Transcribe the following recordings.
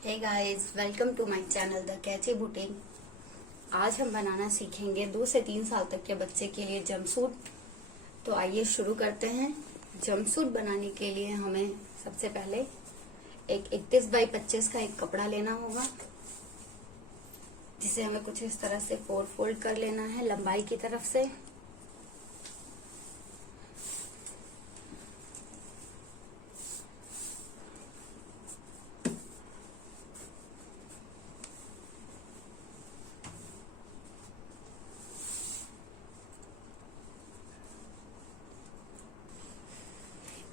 Hey guys, welcome to my channel the catchy boutique. आज हम बनाना सीखेंगे 2 से 3 साल तक के बच्चे के लिए जंपसूट। तो आइए शुरू करते हैं। जंपसूट बनाने के लिए हमें सबसे पहले एक 31 बाई 25 का एक कपड़ा लेना होगा, जिसे हमें कुछ इस तरह से 4 फोल्ड कर लेना है लंबाई की तरफ से।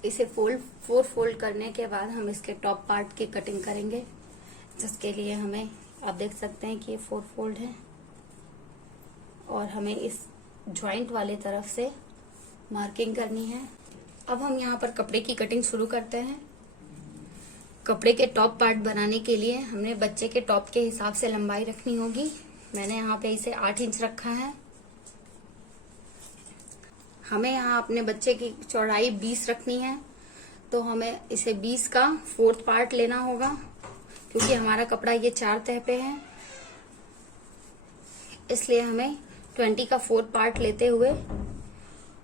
इसे 4 फोल्ड करने के बाद हम इसके टॉप पार्ट की कटिंग करेंगे, जिसके लिए हमें आप देख सकते हैं कि ये 4 फोल्ड है और हमें इस जॉइंट वाले तरफ से मार्किंग करनी है। अब हम यहाँ पर कपड़े की कटिंग शुरू करते हैं। कपड़े के टॉप पार्ट बनाने के लिए हमने बच्चे के टॉप के हिसाब से लंबाई रखनी होगी। मैंने यहाँ पे इसे 8 इंच रखा है। हमें यहाँ अपने बच्चे की चौड़ाई 20 रखनी है, तो हमें इसे 20 का 4th पार्ट लेना होगा, क्योंकि हमारा कपड़ा ये 4 तह पे है, इसलिए हमें 20 का 4th पार्ट लेते हुए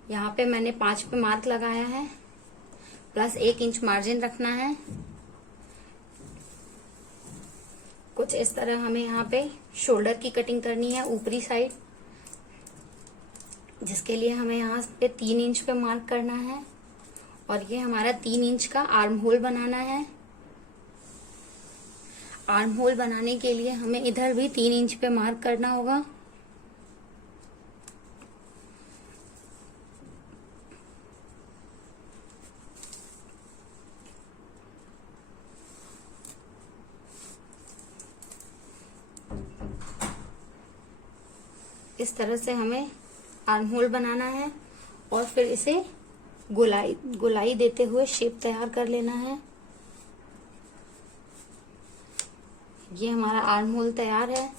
यहाँ पे मैंने 5 पे मार्क लगाया है, प्लस 1 इंच मार्जिन रखना है। कुछ इस तरह हमें यहाँ पे शोल्डर की कटिंग करनी है ऊपरी साइड, जिसके लिए हमें यहाँ पे 3 इंच पे मार्क करना है और ये हमारा 3 इंच का आर्म होल बनाना है। आर्म होल बनाने के लिए हमें इधर भी 3 इंच पे मार्क करना होगा। इस तरह से हमें आर्म होल बनाना है और फिर इसे गोलाई देते हुए शेप तैयार कर लेना है। ये हमारा आर्म होल तैयार है।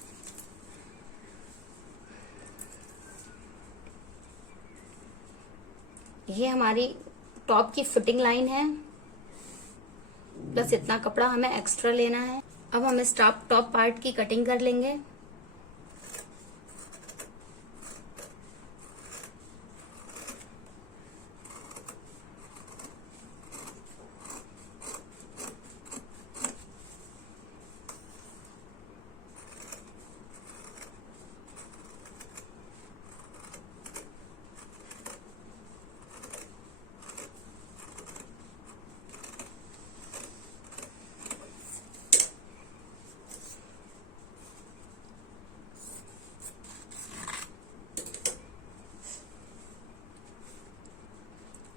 ये हमारी टॉप की फिटिंग लाइन है, प्लस इतना कपड़ा हमें एक्स्ट्रा लेना है। अब हम इस टॉप पार्ट की कटिंग कर लेंगे।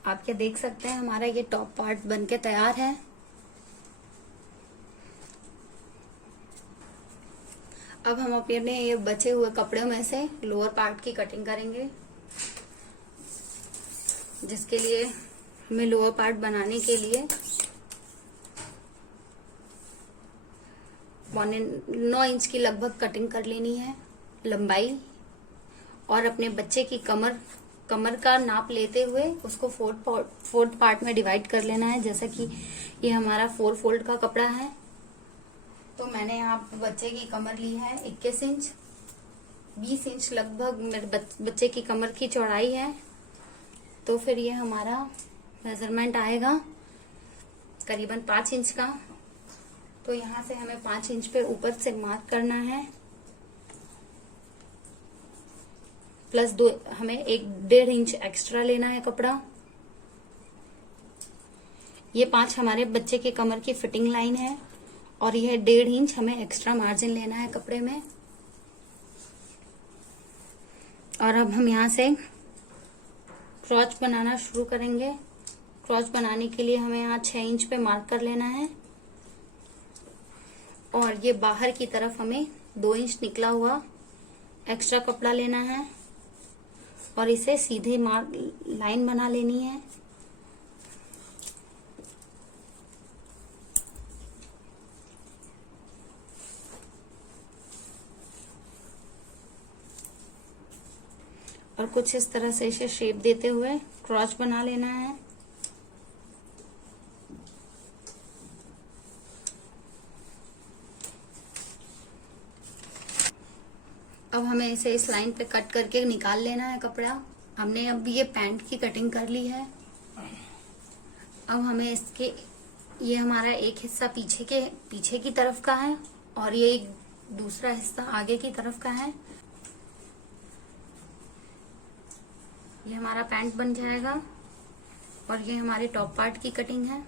आप क्या देख सकते हैं, हमारा ये टॉप पार्ट बनके तैयार है। अब हम अपने ये बचे हुए कपड़े में से लोअर पार्ट की कटिंग करेंगे, जिसके लिए हमें लोअर पार्ट बनाने के लिए 9 इंच की लगभग कटिंग कर लेनी है लंबाई, और अपने बच्चे की कमर का नाप लेते हुए उसको 4th पार्ट में डिवाइड कर लेना है। जैसा कि ये हमारा 4 फोल्ड का कपड़ा है, तो मैंने यहाँ बच्चे की कमर ली है 21 इंच। 20 इंच लगभग मेरे बच्चे की कमर की चौड़ाई है, तो फिर ये हमारा मेजरमेंट आएगा करीबन 5 इंच का। तो यहाँ से हमें 5 इंच पे ऊपर से मार्क करना है, प्लस हमें 1.5 इंच एक्स्ट्रा लेना है कपड़ा। ये 5 हमारे बच्चे के कमर की फिटिंग लाइन है और यह 1.5 इंच हमें एक्स्ट्रा मार्जिन लेना है कपड़े में। और अब हम यहाँ से क्रॉच बनाना शुरू करेंगे। क्रॉच बनाने के लिए हमें यहाँ 6 इंच पे मार्क कर लेना है और ये बाहर की तरफ हमें 2 इंच निकला हुआ एक्स्ट्रा कपड़ा लेना है और इसे सीधे लाइन बना लेनी है। और कुछ इस तरह से इसे शेप देते हुए क्रॉच बना लेना है। अब हमें इसे इस लाइन पे कट करके निकाल लेना है कपड़ा। हमने अब ये पैंट की कटिंग कर ली है। अब हमें इसके, ये हमारा एक हिस्सा पीछे की तरफ का है और ये एक दूसरा हिस्सा आगे की तरफ का है। ये हमारा पैंट बन जाएगा और ये हमारे टॉप पार्ट की कटिंग है।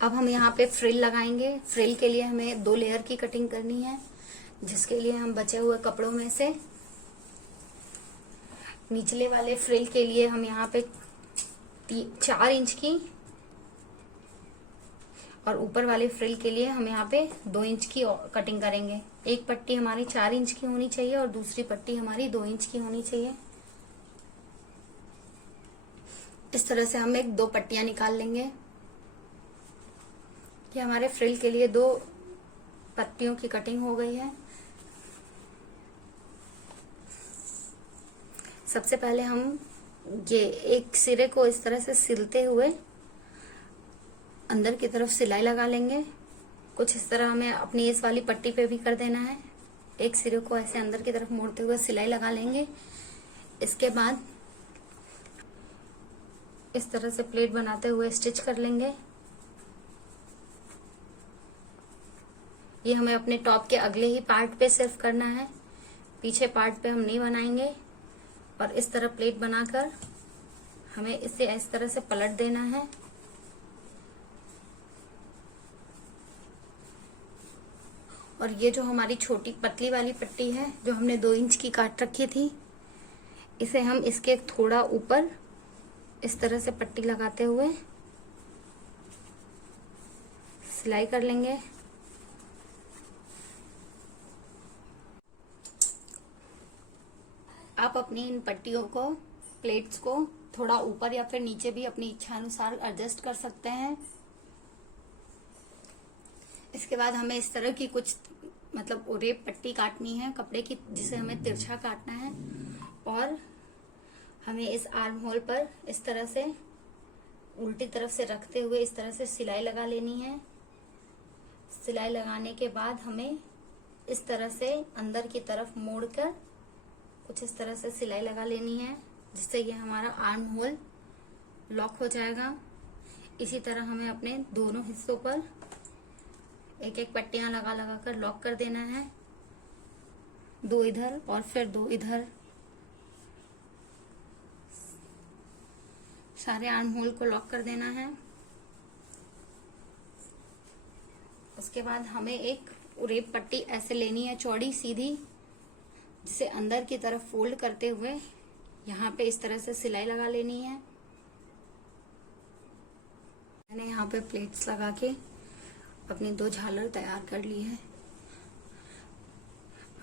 अब हम यहाँ पे फ्रिल लगाएंगे। फ्रिल के लिए हमें 2 लेयर की कटिंग करनी है, जिसके लिए हम बचे हुए कपड़ों में से निचले वाले फ्रिल के लिए हम यहाँ पे 4 इंच की और ऊपर वाले फ्रिल के लिए हम यहाँ पे 2 इंच की कटिंग करेंगे। एक पट्टी हमारी 4 इंच की होनी चाहिए और दूसरी पट्टी हमारी 2 इंच की होनी चाहिए। इस तरह से हम 2 पट्टियां निकाल लेंगे। ये हमारे फ्रिल के लिए 2 पट्टियों की कटिंग हो गई है। सबसे पहले हम ये एक सिरे को इस तरह से सिलते हुए अंदर की तरफ सिलाई लगा लेंगे। कुछ इस तरह हमें अपनी इस वाली पट्टी पे भी कर देना है। एक सिरे को ऐसे अंदर की तरफ मोड़ते हुए सिलाई लगा लेंगे। इसके बाद इस तरह से प्लेट बनाते हुए स्टिच कर लेंगे। ये हमें अपने टॉप के अगले ही पार्ट पे सिर्फ करना है, पीछे पार्ट पे हम नहीं बनाएंगे। और इस तरह प्लेट बनाकर हमें इसे इस तरह से पलट देना है। और ये जो हमारी छोटी पतली वाली पट्टी है, जो हमने 2 इंच की काट रखी थी, इसे हम इसके थोड़ा ऊपर इस तरह से पट्टी लगाते हुए सिलाई कर लेंगे। आप अपनी इन पट्टियों को, प्लेट्स को थोड़ा ऊपर या फिर नीचे भी अपनी इच्छा अनुसार एडजस्ट कर सकते हैं। इसके बाद हमें इस तरह की कुछ उरेप पट्टी काटनी है कपड़े की, जिसे हमें तिरछा काटना है। और हमें इस आर्म होल पर इस तरह से उल्टी तरफ से रखते हुए इस तरह से सिलाई लगा लेनी है। सिलाई लगाने के बाद हमें इस तरह से अंदर की तरफ मोड़कर कुछ इस तरह से सिलाई लगा लेनी है, जिससे ये हमारा आर्म होल लॉक हो जाएगा। इसी तरह हमें अपने दोनों हिस्सों पर एक एक पट्टियां लगा लगा कर लॉक कर देना है। 2 इधर और फिर 2 इधर, सारे आर्म होल को लॉक कर देना है। उसके बाद हमें एक उरेप पट्टी ऐसे लेनी है, चौड़ी सीधी, जिसे अंदर की तरफ फोल्ड करते हुए यहाँ पे इस तरह से सिलाई लगा लेनी है। मैंने यहाँ पे प्लेट्स लगा के अपनी 2 झालर तैयार कर ली है,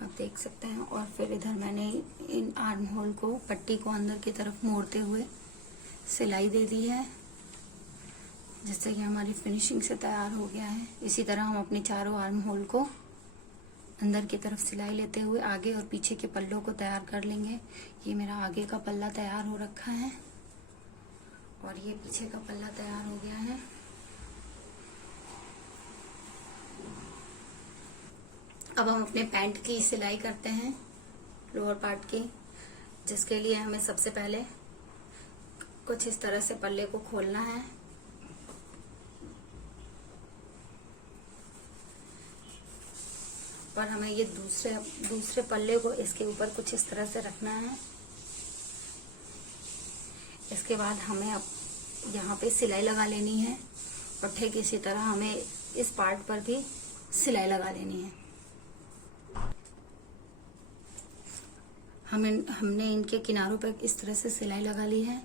आप देख सकते हैं। और फिर इधर मैंने इन आर्म होल को, पट्टी को अंदर की तरफ मोड़ते हुए सिलाई दे दी है, जिससे कि हमारी फिनिशिंग से तैयार हो गया है। इसी तरह हम अपने चारों आर्म होल को अंदर की तरफ सिलाई लेते हुए आगे और पीछे के पल्लों को तैयार कर लेंगे। ये मेरा आगे का पल्ला तैयार हो रखा है और ये पीछे का पल्ला तैयार हो गया है। अब हम अपने पैंट की सिलाई करते हैं, लोअर पार्ट की, जिसके लिए हमें सबसे पहले कुछ इस तरह से पल्ले को खोलना है। और हमें ये दूसरे पल्ले को इसके ऊपर कुछ इस तरह से रखना है। इसके बाद हमें अब यहाँ पे सिलाई लगा लेनी है और ठीक इसी तरह हमें इस पार्ट पर भी सिलाई लगा लेनी है। हमने इनके किनारों पर इस तरह से सिलाई लगा ली है।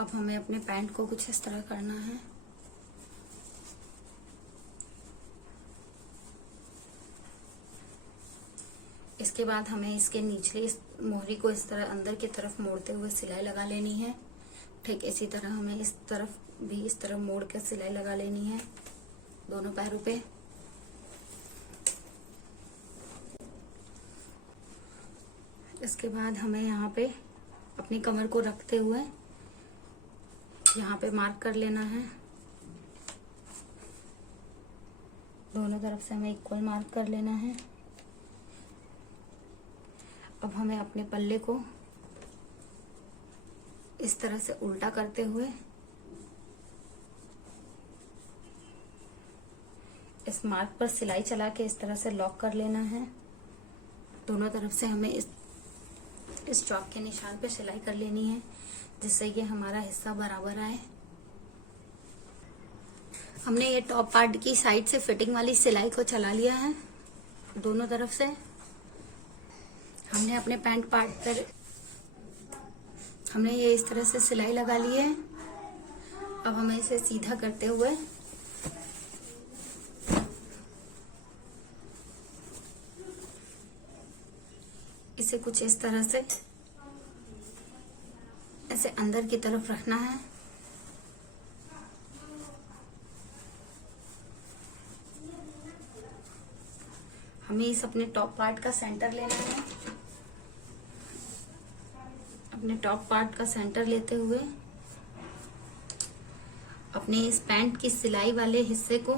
अब हमें अपने पैंट को कुछ इस तरह करना है। इसके बाद हमें इसके निचले इस मोहरी को इस तरह अंदर की तरफ मोड़ते हुए सिलाई लगा लेनी है। ठीक इसी तरह हमें इस तरफ भी इस तरह मोड़ कर सिलाई लगा लेनी है दोनों पैरों पे। इसके बाद हमें यहाँ पे अपनी कमर को रखते हुए यहाँ पे मार्क कर लेना है। दोनों तरफ से हमें इक्वल मार्क कर लेना है। अब हमें अपने पल्ले को इस तरह से उल्टा करते हुए इस मार्क पर सिलाई चला के इस तरह से लॉक कर लेना है। दोनों तरफ से हमें इस चौक के निशान पे सिलाई कर लेनी है, जिससे ये हमारा हिस्सा बराबर आए। हमने ये टॉप पार्ट की साइड से फिटिंग वाली सिलाई को चला लिया है दोनों तरफ से। हमने अपने पैंट पार्ट पर हमने ये इस तरह से सिलाई लगा ली है। अब हमें इसे सीधा करते हुए इसे कुछ इस तरह से ऐसे अंदर की तरफ रखना है। हमें इस अपने टॉप पार्ट का सेंटर लेना है। अपने टॉप पार्ट का सेंटर लेते हुए अपने इस पैंट की सिलाई वाले हिस्से को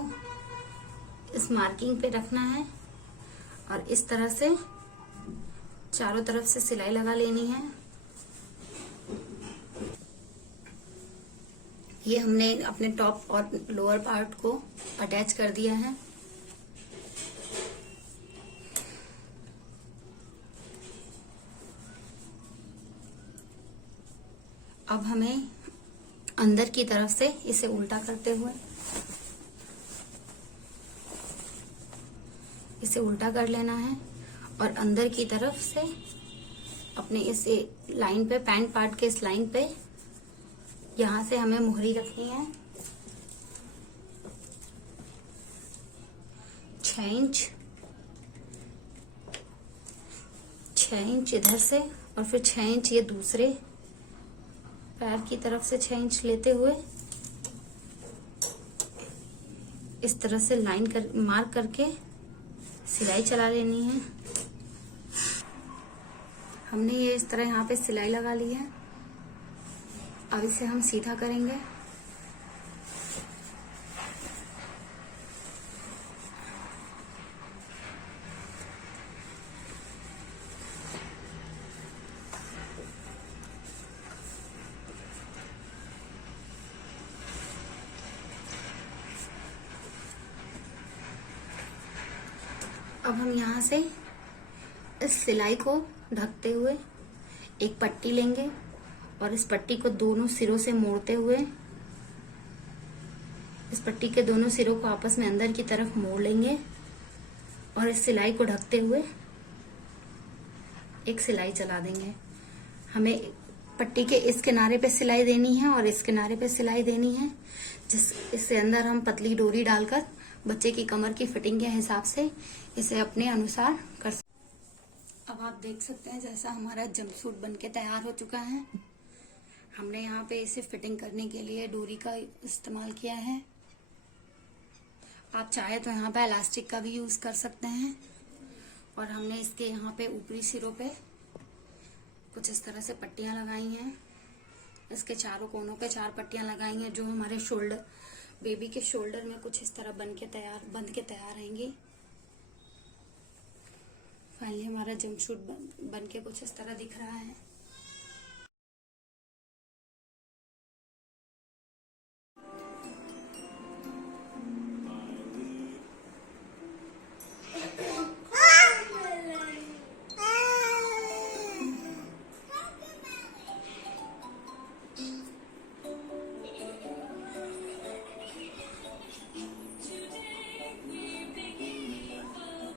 इस मार्किंग पे रखना है और इस तरह से चारों तरफ से सिलाई लगा लेनी है। ये हमने अपने टॉप और लोअर पार्ट को अटैच कर दिया है। अब हमें अंदर की तरफ से इसे उल्टा करते हुए इसे उल्टा कर लेना है और अंदर की तरफ से अपने इस लाइन पे, पैंट पार्ट के इस लाइन पे यहां से हमें मुहरी रखनी है 6 इंच, 6 इंच इधर से और फिर 6 इंच ये दूसरे पैर की तरफ से 6 इंच लेते हुए इस तरह से लाइन मार्क करके सिलाई चला लेनी है। हमने ये इस तरह यहाँ पे सिलाई लगा ली है। अब इसे हम सीधा करेंगे। अब हम यहाँ से इस सिलाई को ढकते हुए एक पट्टी लेंगे और इस पट्टी को दोनों सिरों से मोड़ते हुए इस पट्टी के दोनों सिरों को आपस में अंदर की तरफ मोड़ लेंगे और इस सिलाई को ढकते हुए एक सिलाई चला देंगे। हमें पट्टी के इस किनारे पे सिलाई देनी है और इस किनारे पे सिलाई देनी है, इससे अंदर हम पतली डोरी डालकर बच्चे की कमर की फिटिंग के हिसाब से इसे अपने अनुसार कर सकते। अब आप देख सकते हैं जैसा हमारा जंपसूट बनके तैयार हो चुका है। हमने यहाँ पे इसे फिटिंग करने के लिए डोरी का इस्तेमाल किया है। आप चाहे तो यहाँ पे इलास्टिक का भी यूज कर सकते हैं। और हमने इसके यहाँ पे ऊपरी सिरों पे कुछ इस तरह से पट्टियां लगाई हैं। इसके चारों कोनों पे 4 पट्टियां लगाई हैं, जो हमारे शोल्डर, बेबी के शोल्डर में कुछ इस तरह बंध के तैयार रहेंगी। फाइनली हमारा जंपसूट बन के कुछ इस तरह दिख रहा है।